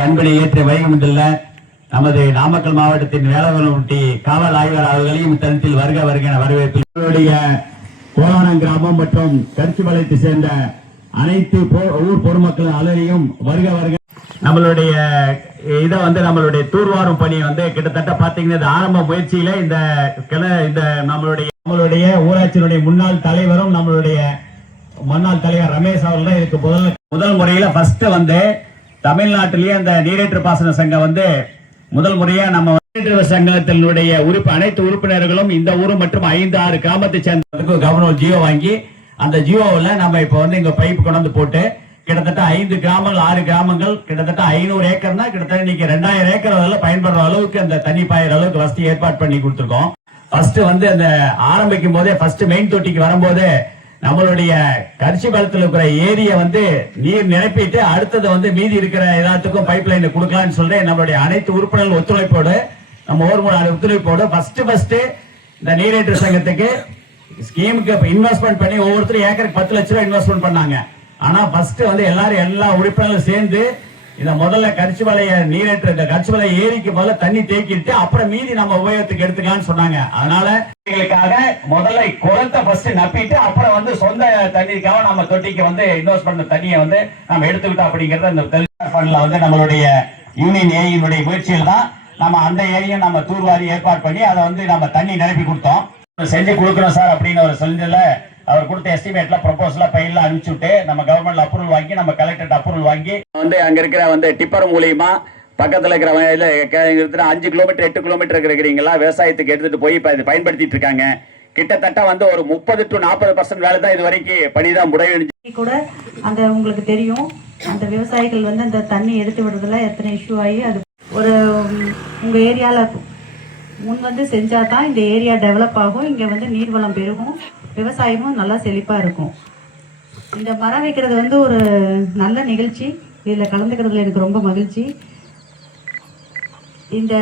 அன்பனை ஏற்று வைகுண்டுள்ள நமது நாமக்கல் மாவட்டத்தின் வேளவனூட்டி காவல் ஆய்வாளர் அவர்களையும் தனத்தில் வருக வருக என வரவேற்பில் கோலானம் கிராமம் மற்றும் கருச்சிபாளையத்தை சேர்ந்த அனைத்து ஊர் பொதுமக்கள் அலரையும் வருக வருக. நம்மளுடைய இதை வந்து நம்மளுடைய தூர்வாரும் பணி வந்து கிட்டத்தட்ட பாத்தீங்கன்னா இது ஆரம்ப முயற்சியில இந்த கிள- இந்த நம்மளுடைய நம்மளுடைய ஊராட்சியினுடைய முன்னாள் தலைவரும் நம்மளுடைய முன்னாள் தலைவர் ரமேஷ் அவர்கள் இதுக்கு முதல் முதல் முறையில ஃபர்ஸ்ட் வந்து தமிழ்நாட்டிலேயே அந்த நீரேற்று பாசன சங்கம் வந்து முதல் முறையா நம்ம சங்கத்தினுடைய உறுப்பு அனைத்து உறுப்பினர்களும் இந்த ஊர் மற்றும் ஐந்து ஆறு கிராமத்தை சேர்ந்ததுக்கு கவர்னர் ஜியோ வாங்கி அந்த ஜியோவில் நம்ம இப்போ வந்து இங்க பைப் கொண்டு வந்து போட்டு கிட்டத்தட்ட ஐந்து கிராமங்கள் ஆறு கிராமங்கள் கிட்டத்தட்ட ஐநூறு ஏக்கர்னா கிட்டத்தட்ட இன்னைக்கு ரெண்டாயிரம் ஏக்கர் அளவுல பயன்படுற அளவுக்கு அந்த தண்ணி பாயிற அளவுக்கு வசதி ஏற்பாடு பண்ணி கொடுத்துருக்கோம். ஃபர்ஸ்ட் வந்து அந்த ஆரம்பிக்கும் போதே ஃபர்ஸ்ட் மெயின் தொட்டிக்கு வரும்போது நம்மளுடைய கரிசி பலத்தில் இருக்கிற ஏரியை வந்து நீர் நிரப்பிட்டு அடுத்தது வந்து மீதி இருக்கிற எல்லாத்துக்கும் பைப் லைன் கொடுக்கலாம்னு சொல்லி நம்மளுடைய அனைத்து உறுப்பினர்கள் ஒத்துழைப்போடு நம்ம ஊர் ஒத்துழைப்போடு ஃபர்ஸ்ட் ஃபர்ஸ்ட் இந்த நீரேற்று சங்கத்துக்கு ஸ்கீமுக்கு இன்வெஸ்ட்மெண்ட் பண்ணி ஒவ்வொருத்தரும் ஏக்கருக்கு பத்து லட்ச ரூபா இன்வெஸ்ட்மெண்ட் பண்ணாங்க. ஆனா ஃபர்ஸ்ட் வந்து எல்லாரும் எல்லா உறுப்பினர்களும் சேர்ந்து இந்த முதல்ல கரிச்சுவலைய நீரேற்ற இந்த கரிச்சுவலை ஏரிக்கு முதல்ல தண்ணி தேக்கிட்டு அப்புறம் மீதி நம்ம உபயோகத்துக்கு எடுத்துக்கலாம்னு சொன்னாங்க. அதனால எங்களுக்காக முதல்ல குளத்தை ஃபர்ஸ்ட் நப்பிட்டு அப்புறம் வந்து சொந்த தண்ணிக்காக நம்ம தொட்டிக்கு வந்து இன்வெஸ்ட் பண்ண தண்ணியை வந்து நம்ம எடுத்துக்கிட்டோம் அப்படிங்கறத இந்த ஃபண்ட்ல வந்து நம்மளுடைய யூனியன் ஏரியினுடைய முயற்சியில் தான் நம்ம அந்த ஏரியை நம்ம தூர்வாரி ஏற்பாடு பண்ணி அதை வந்து நம்ம தண்ணி நிரப்பி கொடுத்தோம். செஞ்சு கொடுக்குறோம் சார் அப்படின்னு ஒரு செஞ்சல அவர் கொடுத்த எஸ்டிமேட்ல ப்ரொபோசலா பையில அனுப்பிச்சு விட்டு நம்ம கவர்மெண்ட்ல அப்ரூவல் வாங்கி நம்ம கலெக்டர் அப்ரூவல் வாங்கி வந்து அங்க இருக்கிற வந்து டிப்பர் மூலியமா பக்கத்துல இருக்கிற இருக்கிற அஞ்சு கிலோமீட்டர் எட்டு கிலோமீட்டர் இருக்கிறீங்களா? விவசாயத்துக்கு எடுத்துட்டு போய் இப்ப பயன்படுத்திட்டு இருக்காங்க. கிட்டத்தட்ட வந்து ஒரு முப்பது டு நாற்பது பர்சன்ட் வேலை தான் இது வரைக்கும் பணிதான் முடிவு கூட அந்த உங்களுக்கு தெரியும் அந்த விவசாயிகள் வந்து அந்த தண்ணி எடுத்து விடுறதுல எத்தனை இஷ்யூ ஆகி அது ஒரு உம், உங்க ஏரியால முன் வந்து செஞ்சா தான் இந்த ஏரியா டெவலப் ஆகும் இங்க வந்து நீர்வளம் பெருகும். விவசாயமும் நல்லா செழிப்பாக இருக்கும். இந்த மரம் வைக்கிறது வந்து ஒரு நல்ல நிகழ்ச்சி. இதில் கலந்துக்கிறதுல எனக்கு ரொம்ப மகிழ்ச்சி. இந்த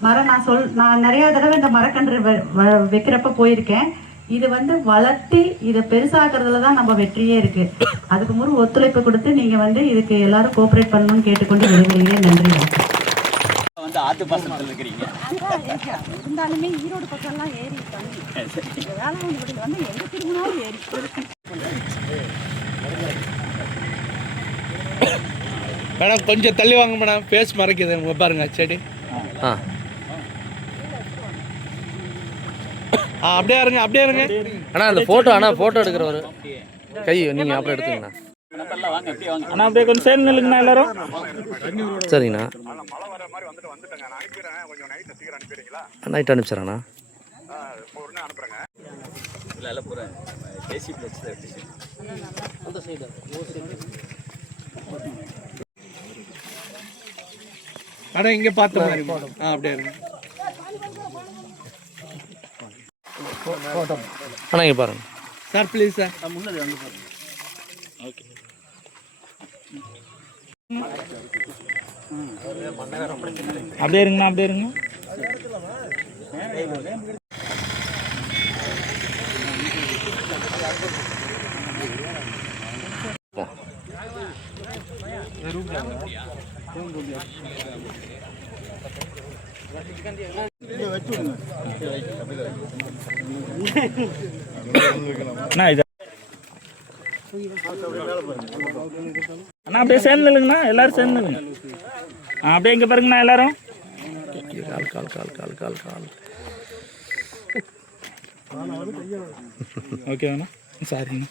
மரம் நான் சொல் நான் நிறையா தடவை இந்த மரக்கன்று வ- வ- வைக்கிறப்ப போயிருக்கேன். இது வந்து வளர்த்தி இதை பெருசாக்குறதுல தான் நம்ம வெற்றியே இருக்கு. அதுக்கு முழு ஒத்துழைப்பு கொடுத்து நீங்கள் வந்து இதுக்கு எல்லாரும் கோஆப்ரேட் பண்ணணும்னு கேட்டுக்கொண்டு விரும்புகிறீங்க நன்றி வணக்கம். ஆத்து பாசனத்தில் இருக்கிறீங்க. இருந்தாலுமே ஈரோடு பக்கம்லாம் ஏரி தண்ணி வந்து எங்க திரும்பினாலும் ஏரி மேடம் கொஞ்சம் தள்ளி வாங்க மேடம். ஃபேஸ் மறைக்குது. உங்க பாருங்க செடி. ஆ. ஆ அப்படியே இருங்க அப்படியே இருங்க. அண்ணா அந்த ஃபோட்டோ அண்ணா ஃபோட்டோ எடுக்கிறவர். கை நீங்கள் அப்புறம் எடுத்துங்கண்ணா அண்ணா அப்படியே கொஞ்சம் சேர்ந்து நில்லுங்கண்ணா எல்லாரும். சரிங்கண்ணா. நைட் அனுப்பிச்சிடறேண்ணா. அண்ணா இங்க பார்த்த மாதிரி ஆ அப்படியே அண்ணா இங்கே பாருங்க. Sir please sir. அப்படியே இருங்கண்ணா அப்படியே இருங்க. அண்ணா இது நான் அப்படியே சேர்ந்து நில்லுங்கண்ணா எல்லாரும் சேர்ந்து நில்லுங்க. ஆ, அப்படியே இங்கே பாருங்கண்ணா எல்லாரும். கால் கால் கால் கால் கால் கால் ஓகேண்ணா சாரிண்ணா